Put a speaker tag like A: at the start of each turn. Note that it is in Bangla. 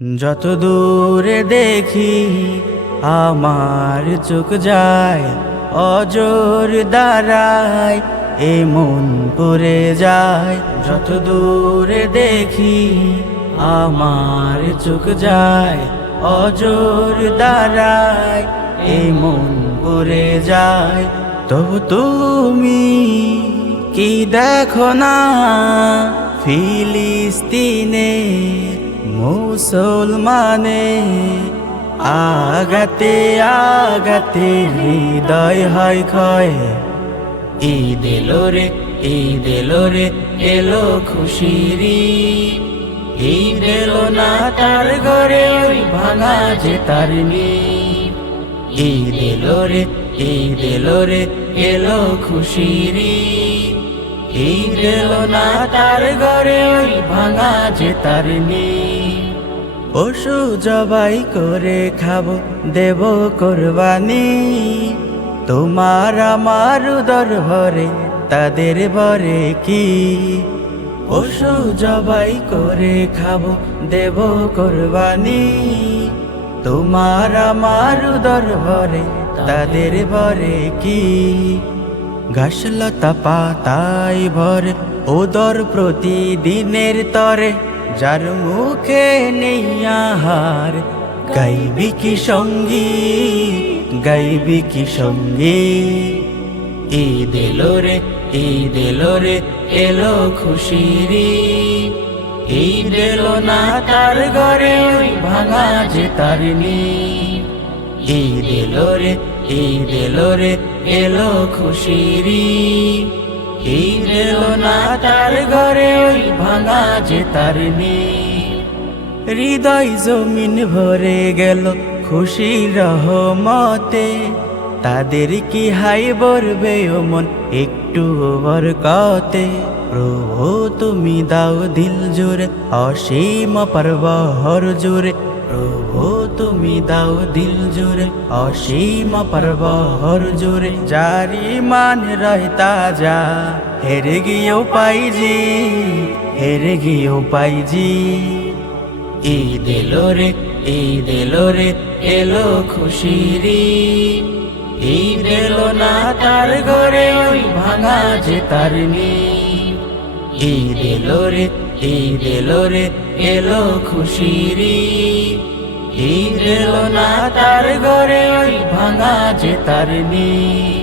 A: যত দূরে দেখি আমার চোখ যায়, অজর দাঁড়ায় এ মন পড়ে যায়। যত দূরে দেখি আমার চোখ যায়, অজর দাঁড়ায় এ মন পড়ে যায়। তবু তুমি কি দেখো না ফিলিস্তিনের মুসলমানে, আগতে আগতে হৃদয় হয় ক্ষয় ঈদ এলো রে, ঈদ এলো রে, এলো খুশিরি ঈদ এলো না তার ঘরে, ওই ভাঙা যে তার। ঈদ এলো রে, ঈদ এলো রে, এলো খুশিরি ঈদ এলো না তার ঘরে, ওই ভাঙা যে তার নীড়। পশু জবাই করে খাব, দেব কোরবানি। তোমার আমার উদর ভরে তাদের বরে কি? পশু জবাই করে খাব, দেব কোরবানি। তোমার আমার উদর ভরে তাদের বরে কি? ঘাসলতা পাতাই ভরে, ওদর প্রতিদিনের তরে যার মুখে নেই আহার, গাইবি কি সঙ্গী, গাইবি কি সঙ্গী? ঈদ এলো রে ঈদ এলো রে, এলো খুশিরি ঈদ। এলো না তার ঘরে ওই ভাঙা যে তার। ঈদ এলো রে ঈদ এলো রে, এলো খুশিরি এলো না তার ঘরে, ওই ভাঙা যে তার হৃদয় জমিন ভরে গেল খুশি রহমতে। তাদের কি হাই বলবে ও মন একটু বরকতে? প্রভু, তুমি দাও দিল জুড়ে, অসীম পর্বহর জুড়ে তুমি দাও দিল জুড়ে অসীম পর্বহর জুড়ে জারি। মান রহতা যা হেরে গিয়েও পাইজি হেরে গিয়েও পাইজি ঈদ এলো রে, ঈদ এলো রে, এলো খুশিরি এই এলো না তার ঘরে, ওই ভাঙা যে তার। ঈদ এলো রে, ঈদ এলো রে, এলো খুশিরি ঈদ এলো না তার ঘরে ওই ভাঙা যে তার নীড়।